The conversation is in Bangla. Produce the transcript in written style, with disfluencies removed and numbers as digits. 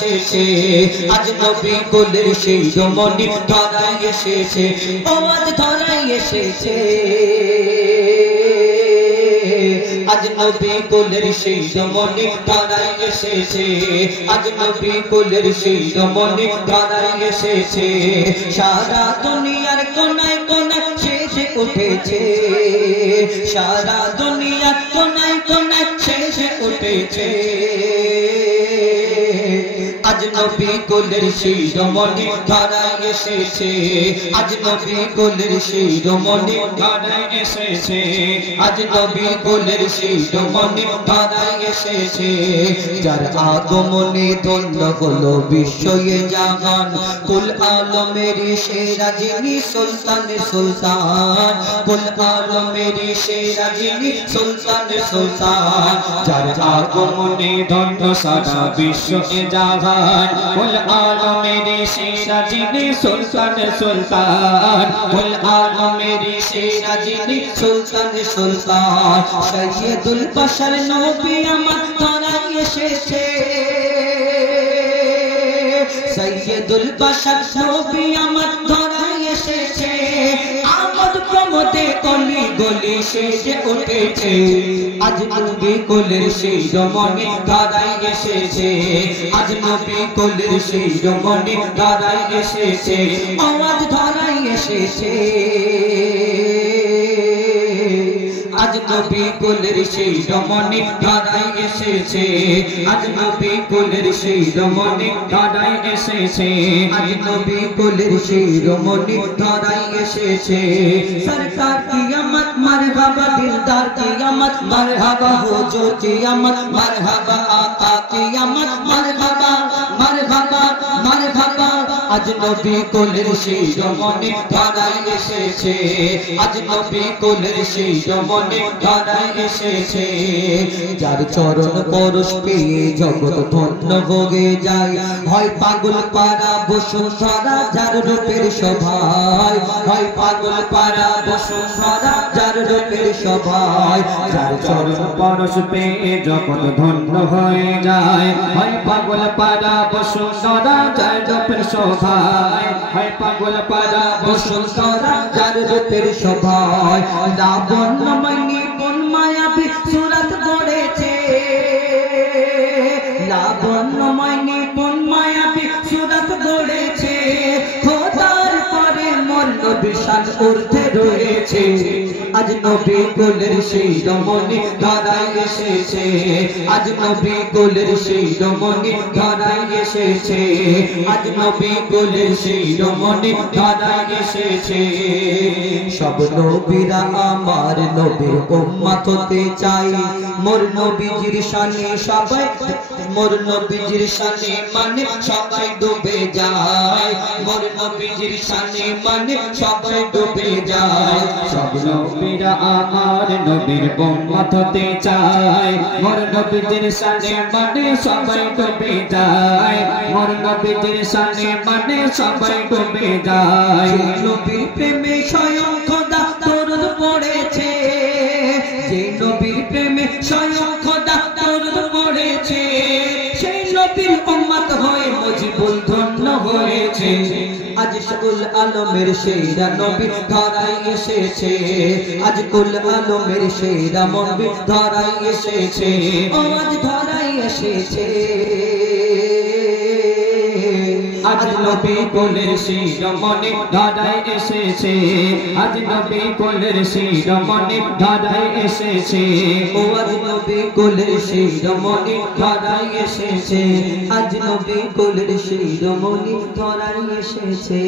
এসেছে আজ নবী কোলের সেই রমণী ধরাই এসেছে ও আজ ধরাই এসেছে আজ নবী কোলের সেই রমণী ধরাই এসেছে আজ নবী কোলের সেই রমণী ধরাই এসেছে সারা দুনিয়ার কোনায় কোনায় শেষে উঠেছে সারা দুনিয়ার কোনায় কোনায় শেষে উঠেছে আজ নবী কোলের সেই রমণী ধরাই এসেছে আজ নবী কোলের সেই রমণী ধরাই এসেছে আজ নবী কোলের সেই রমণী ধরাই এসেছে যার আগমনে ধন্য হলো বিশ্বয়ে জাহান কুল আলমের সেরা যিনি সুলতান সুলতান কুল আলমের সেরা যিনি সুলতান সুলতান যার আগমনে ধন্য সারা বিশ্বয়ে জাহান কুল আলমের সেরা যিনি সুলতান সুলতান কুল আলমের সেরা যিনি সুলতান সুলতান সৈয়দুল বশর নবী আমার ধরাই এসেছে সৈয়দুল বশর নবী আমার ধরাই এসেছে আমদ প্রমোদে কলি গলি শেষে উঠেছে আজ নবী কোলের সেই রমণী ধরাই এসেছে আজ নবী কোলের সেই রমণী ধরাই এসেছে আজ ধরাই এসেছে আজ নবী কোলের সেই রমণী ধরাই এসেছে আজ নবী কোলের সেই রমণী ধরাই এসেছে আজ নবী কোলের সেই রমণী ধরাই এসেছে সরকার কিয়ামত মারহাবা দিলদার কিয়ামত মারহাবা হুজুর কিয়ামত মারহাবা আকা কিয়ামত মারহাবা মারহাবা মারহাবা আজ নবী কোলের সেই রমণী ধরাই এসেছে আজ নবী কোলের সেই রমণী ধরাই এসেছে যার চরণ পরশ পেয়ে জগৎ ধন্য ভোগে যায় হয় পাগল পারা বসুন্ধরা যার রূপের সভায় হয় পাগল পারা বসুন্ধরা যার রূপের সভায় যার চরণ পরশ পেয়ে জগৎ ধন্য হয়ে যায় হয় পাগল পারা বসুন্ধরা যার রূপের সভায় হয় পাগল পারা বসুন্ধরা যার রূপের সভায় লাবণ্যময়ী কোন মায়াবী সুরত গড়েছে লাবণ্যময়ী কোন মায়াবী সুরত গড়েছে খোদার পরে মর্ণ বিশাল ঊর্ধ্বে রয়েছে আজ নবী কোলের সেই রমণী ধরাই এসেছে আজ নবী কোলের সেই রমণী ধরাই এসেছে আজ নবী কোলের সেই রমণী ধরাই এসেছে সব নবীরা আমার নবীর উম্মত হতে চাই মোর নবীজির শানে সবাই মোর নবীজির শানে মানে সবাই ডুবে যায় মোর নবীজির শানে মানে সবাই ডুবে যায় সব নবীরা আমার নবীর উম্মত হতে চায় মোর নবীজির শানে মানে সবাই ডুবে যায় মোর নবীজির শানে মানে সবাই ডুবে যায় নবীর প্রেমে স্বয়ং খোদা দরুদ পড়েছে যে নবীর প্রেমে স্বয়ং খোদা দরুদ পড়েছে সেই নবীর উম্মত হয়ে মুজিবুল ধন্য হয়েছে আজ কুল আলমের সেরা নবী ধরাই এসেছে আজ কুল আলমের সেরা নবী ধরাই এসেছে আজ ধরাই এসেছে আজ নবী কোলের সেই রমণী ধরাই এসেছে আজ নবী কোলের সেই রমণী ধরাই এসেছে আজ নবী কোলের সেই রমণী ধরাই এসেছে আজ নবী কোলের সেই রমণী ধরাই এসেছে